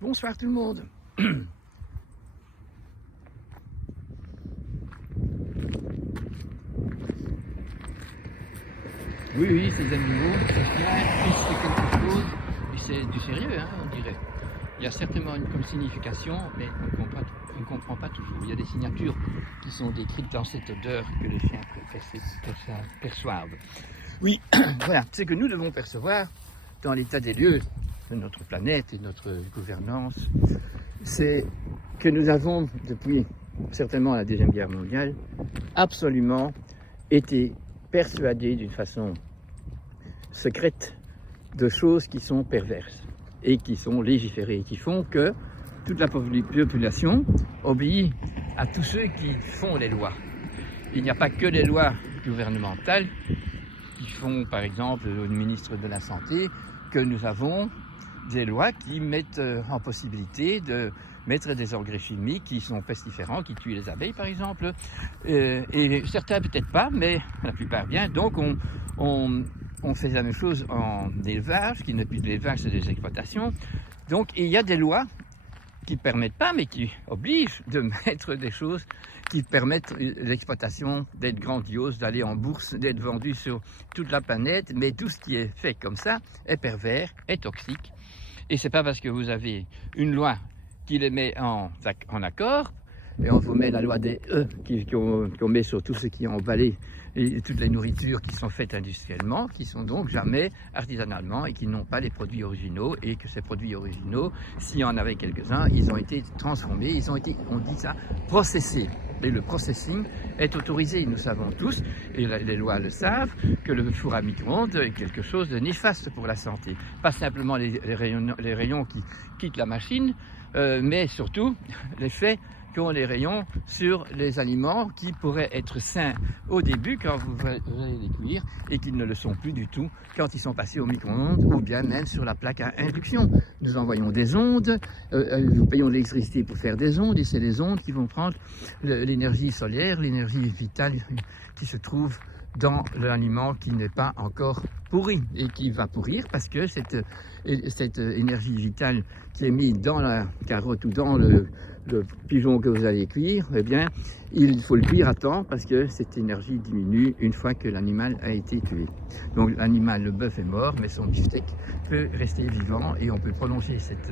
Bonsoir tout le monde. Oui, ces animaux, c'est bien, c'est quelque chose, et c'est du sérieux, hein, on dirait. Il y a certainement une signification, mais on ne comprend pas toujours. Il y a des signatures qui sont décrites dans cette odeur que les chiens perçoivent. Oui, voilà, ce que nous devons percevoir dans l'état des lieux de notre planète et de notre gouvernance, c'est que nous avons, depuis certainement la Deuxième Guerre mondiale, absolument été persuadés d'une façon secrète de choses qui sont perverses et qui sont légiférées, qui font que toute la population obéit à tous ceux qui font les lois. Il n'y a pas que les lois gouvernementales qui font, par exemple, le ministre de la Santé, que nous avons des lois qui mettent en possibilité de mettre des engrais chimiques qui sont pestiférants, qui tuent les abeilles par exemple, et certains peut-être pas, mais la plupart bien. Donc on fait la même chose en élevage, qui n'est plus de l'élevage, c'est des exploitations. Donc il y a des lois qui ne permettent pas, mais qui obligent de mettre des choses qui permettent l'exploitation d'être grandiose, d'aller en bourse, d'être vendu sur toute la planète. Mais tout ce qui est fait comme ça est pervers, est toxique. Et c'est pas parce que vous avez une loi qui les met en accord, et on vous met la loi des E qu'on met sur tout ce qui est emballé et toutes les nourritures qui sont faites industriellement, qui sont donc jamais artisanalement et qui n'ont pas les produits originaux, et que ces produits originaux, s'il y en avait quelques-uns, ils ont été transformés, ils ont été, on dit ça, processés. Et le processing est autorisé, nous savons tous, et les lois le savent, que le four à micro-ondes est quelque chose de néfaste pour la santé. Pas simplement les rayons qui quittent la machine, mais surtout l'effet qu'ont les rayons sur les aliments qui pourraient être sains au début quand vous allez les cuire et qui ne le sont plus du tout quand ils sont passés au micro-ondes ou bien même sur la plaque à induction. Nous envoyons des ondes, nous payons de l'électricité pour faire des ondes, et c'est les ondes qui vont prendre l'énergie solaire, l'énergie vitale qui se trouve dans l'aliment qui n'est pas encore pourri et qui va pourrir parce que cette énergie vitale qui est mise dans la carotte ou dans le pigeon que vous allez cuire, eh bien, il faut le cuire à temps parce que cette énergie diminue une fois que l'animal a été tué. Donc l'animal, le bœuf est mort, mais son beefsteak peut rester vivant et on peut prolonger cette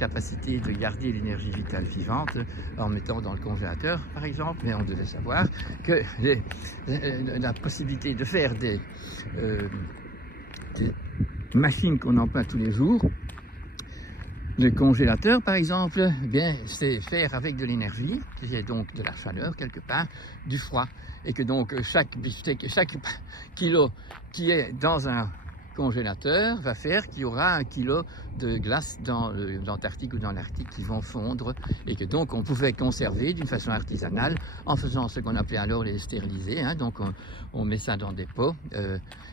capacité de garder l'énergie vitale vivante en mettant dans le congélateur, par exemple. Mais on devait savoir que la possibilité de faire des machines qu'on emploie tous les jours, le congélateur, par exemple, eh bien, c'est faire avec de l'énergie, qui est donc de la chaleur quelque part, du froid, et que donc chaque beefsteak, chaque kilo qui est dans un congélateur va faire qu'il y aura 1 kilo de glace dans l'Antarctique ou dans l'Arctique qui vont fondre, et que donc on pouvait conserver d'une façon artisanale en faisant ce qu'on appelait alors les stériliser, hein. Donc on met ça dans des pots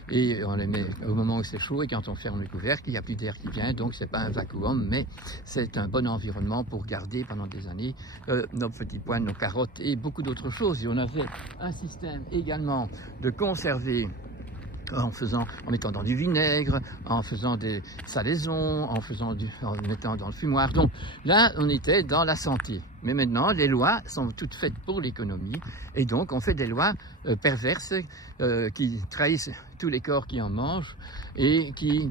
et on les met au moment où c'est chaud, et quand on ferme le couvercle, il n'y a plus d'air qui vient, donc c'est pas un vacuum, mais c'est un bon environnement pour garder pendant des années nos petits pois, nos carottes et beaucoup d'autres choses. Et on avait un système également de conserver en mettant dans du vinaigre, en faisant des salaisons, en mettant dans le fumoir. Donc là, on était dans la santé. Mais maintenant, les lois sont toutes faites pour l'économie, et donc on fait des lois perverses qui trahissent tous les corps qui en mangent et qui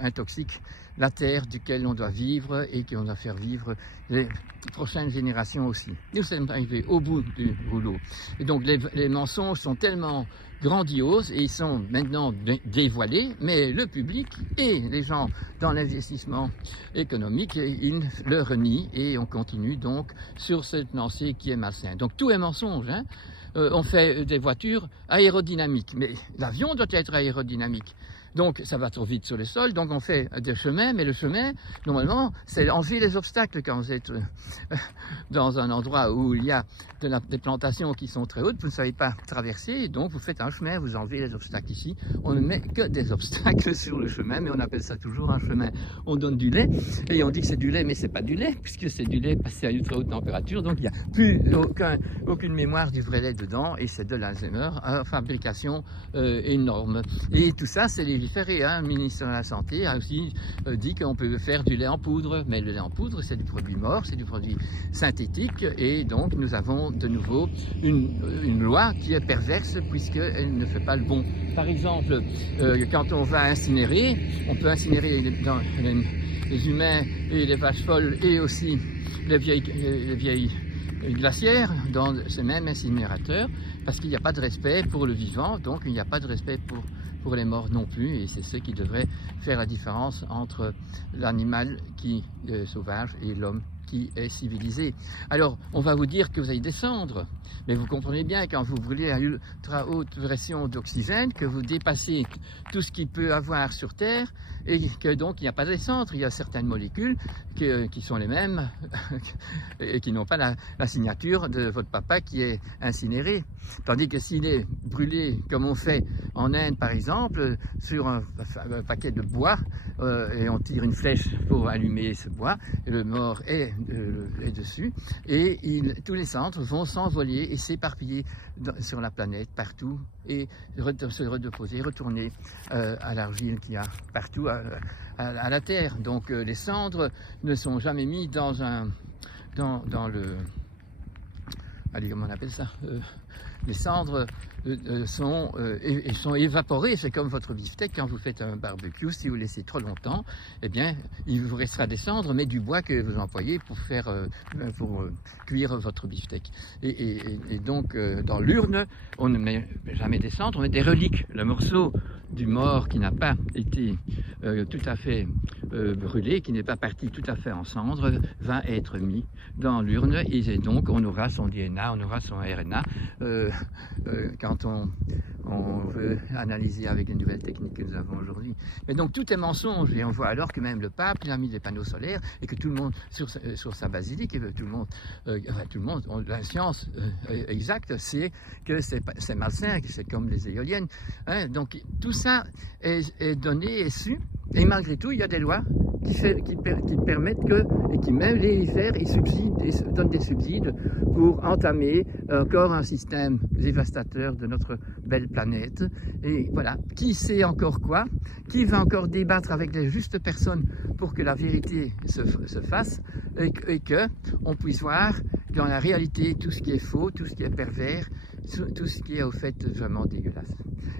intoxiquent la terre duquel on doit vivre et qu'on doit faire vivre les prochaines générations aussi. Nous sommes arrivés au bout du rouleau. Et donc les mensonges sont tellement grandioses et ils sont maintenant dévoilés, mais le public et les gens dans l'investissement économique, ils le renient, et on continue donc sur cette lancée qui est malsaine. Donc tout est mensonge, hein. On fait des voitures aérodynamiques, mais l'avion doit être aérodynamique. Donc ça va trop vite sur le sol, donc on fait des chemins, mais le chemin, normalement, c'est enlever les obstacles quand vous êtes dans un endroit où il y a des plantations qui sont très hautes, vous ne savez pas traverser, donc vous faites un chemin, vous enlevez les obstacles ici. On ne met que des obstacles sur le chemin, mais on appelle ça toujours un chemin. On donne du lait, et on dit que c'est du lait, mais c'est pas du lait, puisque c'est du lait passé à une très haute température, donc il n'y a plus aucune mémoire du vrai lait dedans, et c'est de l'Alzheimer, fabrication énorme. Et tout ça, c'est les légiférer. Hein. Le ministre de la Santé a aussi dit qu'on peut faire du lait en poudre, mais le lait en poudre, c'est du produit mort, c'est du produit synthétique, et donc nous avons de nouveau une loi qui est perverse puisqu'elle ne fait pas le bon. Par exemple, quand on va incinérer, on peut incinérer les humains et les vaches folles et aussi les vieilles glaciaires dans ce même incinérateur, parce qu'il n'y a pas de respect pour le vivant, donc il n'y a pas de respect pour les morts non plus, et c'est ce qui devrait faire la différence entre l'animal qui est sauvage et l'homme qui est civilisé. Alors, on va vous dire que vous allez descendre, mais vous comprenez bien quand vous brûlez à ultra haute pression d'oxygène, que vous dépassez tout ce qu'il peut avoir sur Terre, et que donc il n'y a pas de descendre. Il y a certaines molécules qui sont les mêmes et qui n'ont pas la signature de votre papa qui est incinéré. Tandis que s'il est brûlé, comme on fait en Inde par exemple, sur un paquet de bois, et on tire une flèche pour allumer ce bois, et le mort est dessus, et tous les cendres vont s'envoler et s'éparpiller sur la planète, partout, et se reposer, retourner à l'argile qu'il y a partout à la Terre. Donc les cendres ne sont jamais mises dans le... Allez, comment on appelle ça les cendres sont évaporées. C'est comme votre beefsteak, quand vous faites un barbecue, si vous laissez trop longtemps, eh bien, il vous restera des cendres, mais du bois que vous employez pour cuire votre beefsteak. Et donc, dans l'urne, on ne met jamais des cendres, on met des reliques. Le morceau du mort qui n'a pas été tout à fait brûlé, qui n'est pas parti tout à fait en cendres, va être mis dans l'urne, et donc on aura son DNA, on aura son RNA quand on veut analyser avec les nouvelles techniques que nous avons aujourd'hui. Mais donc tout est mensonge, et on voit alors que même le pape, il a mis des panneaux solaires, et que tout le monde, sur sa basilique, et tout le monde, la science exacte, c'est que c'est malsain, que c'est comme les éoliennes. Hein, donc tout ça est donné et su, et malgré tout, il y a des lois qui permettent et qui même légifèrent et donnent des subsides pour entamer encore un système dévastateur de notre belle planète. Et voilà, qui sait encore quoi? Qui va encore débattre avec les justes personnes pour que la vérité se fasse, et que on puisse voir dans la réalité tout ce qui est faux, tout ce qui est pervers, tout ce qui est au fait vraiment dégueulasse,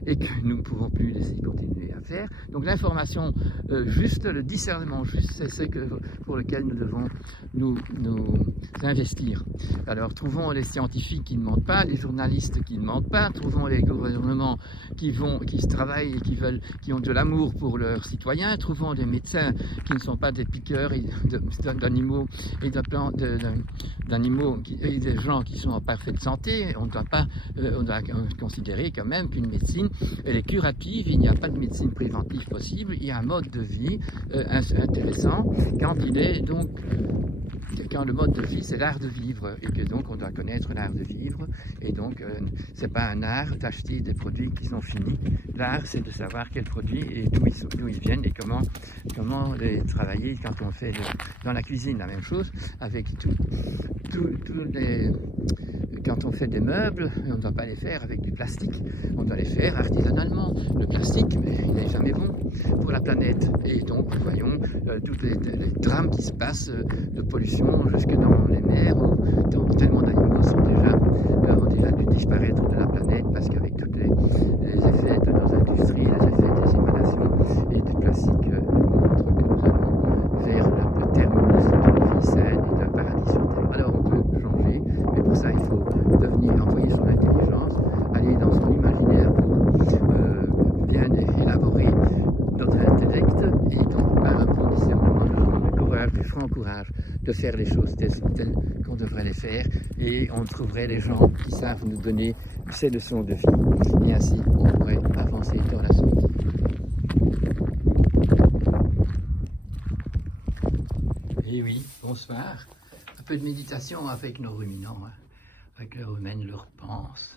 et que nous ne pouvons plus laisser continuer à faire. Donc l'information juste, le discernement juste, c'est ce pour lequel nous devons nous investir. Alors trouvons les scientifiques qui ne mentent pas, les journalistes qui ne mentent pas, trouvons les gouvernements qui travaillent et qui ont de l'amour pour leurs citoyens, trouvons des médecins qui ne sont pas des piqueurs d'animaux et d'animaux et des gens qui sont en parfaite santé. On doit considérer quand même qu'une médecine, elle est curative, il n'y a pas de médecine préventive possible, il y a un mode de vie intéressant quand le mode de vie, c'est l'art de vivre, et que donc on doit connaître l'art de vivre, et donc c'est pas un art d'acheter des produits qui sont finis. L'art, c'est de savoir quels produits et d'où ils viennent, et comment les travailler quand on fait dans la cuisine. La même chose avec quand on fait des meubles, on ne doit pas les faire avec du plastique, on doit les faire artisanalement. Le plastique, il n'est jamais bon pour la planète. Et donc, voyons tous les drames qui se passent de pollution jusque dans les mers, où tellement d'animaux ont déjà dû disparaître de la planète, parce qu'avec tous les effets de nos industries, les effets des émanations et du plastique, nous montrent que nous allons vers le terme d'une vie saine et d'un paradis sur Terre. Alors, on peut changer, mais pour ça, il faut envoyer son intelligence, aller dans son imaginaire pour bien élaborer notre intellect, et donc par un bon discernement, le courage, le franc courage de faire les choses telles qu'on devrait les faire, et on trouverait les gens qui savent nous donner ces leçons de vie, et ainsi on pourrait avancer dans la suite. Et oui, bonsoir. Un peu de méditation avec nos ruminants, hein, avec leurs humaines, leurs pensées,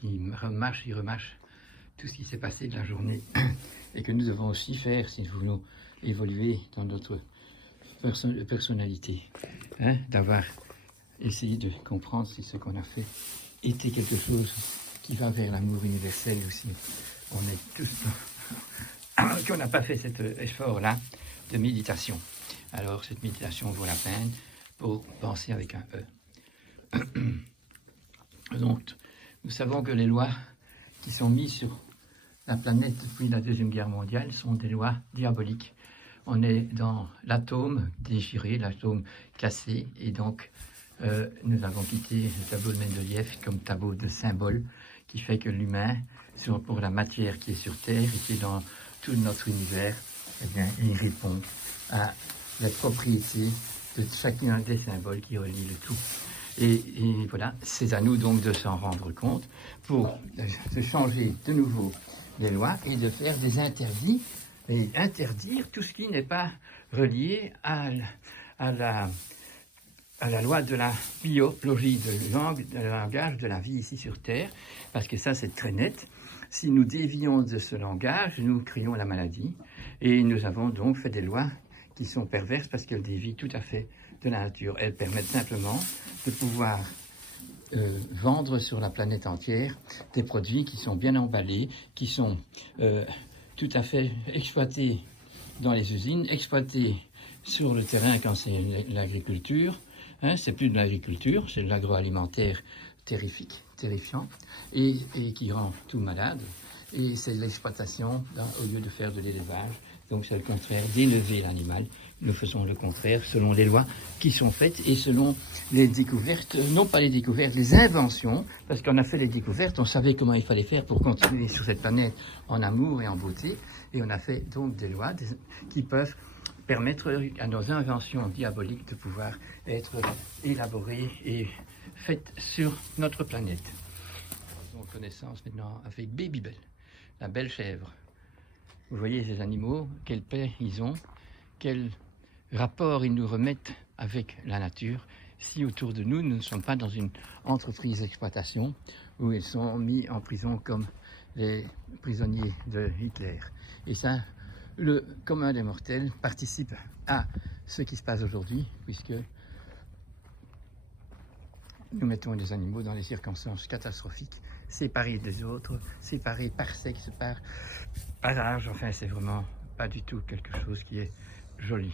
qui remâchent et remâchent tout ce qui s'est passé de la journée, et que nous devons aussi faire si nous voulons évoluer dans notre personnalité, hein, d'avoir essayé de comprendre si ce qu'on a fait était quelque chose qui va vers l'amour universel aussi. On est tous qu'on n'a pas fait cet effort-là de méditation. Alors cette méditation vaut la peine pour penser avec un E. Donc, nous savons que les lois qui sont mises sur la planète depuis la Deuxième Guerre mondiale sont des lois diaboliques. On est dans l'atome déchiré, l'atome cassé, et donc nous avons quitté le tableau de Mendeleïev comme tableau de symbole qui fait que l'humain, pour la matière qui est sur Terre et qui est dans tout notre univers, eh bien, il répond à la propriété de chacun des symboles qui relient le tout. Et voilà, c'est à nous donc de s'en rendre compte pour de changer de nouveau les lois et de faire des interdits, et interdire tout ce qui n'est pas relié à la loi de la biologie, de langage, de la vie ici sur Terre, parce que ça c'est très net. Si nous dévions de ce langage, nous créons la maladie, et nous avons donc fait des lois qui sont perverses parce qu'elles dévient tout à fait de la nature. Elles permettent simplement de pouvoir vendre sur la planète entière des produits qui sont bien emballés, qui sont tout à fait exploités dans les usines, exploités sur le terrain quand c'est l'agriculture. Hein, c'est plus de l'agriculture, c'est de l'agroalimentaire terrifiant, et qui rend tout malade. Et c'est de l'exploitation au lieu de faire de l'élevage. Donc c'est le contraire d'élever l'animal. Nous faisons le contraire selon les lois qui sont faites et selon les découvertes, non pas les découvertes, les inventions, parce qu'on a fait les découvertes, on savait comment il fallait faire pour continuer sur cette planète en amour et en beauté, et on a fait donc des lois qui peuvent permettre à nos inventions diaboliques de pouvoir être élaborées et faites sur notre planète. Nous avons connaissance maintenant avec Babybel, la belle chèvre. Vous voyez ces animaux, quelle paix ils ont, quel rapport ils nous remettent avec la nature, si autour de nous, nous ne sommes pas dans une entreprise d'exploitation où ils sont mis en prison comme les prisonniers de Hitler. Et ça, le commun des mortels participe à ce qui se passe aujourd'hui, puisque nous mettons les animaux dans des circonstances catastrophiques, séparés des autres, séparés par sexe, par âge. Enfin, c'est vraiment pas du tout quelque chose qui est joli.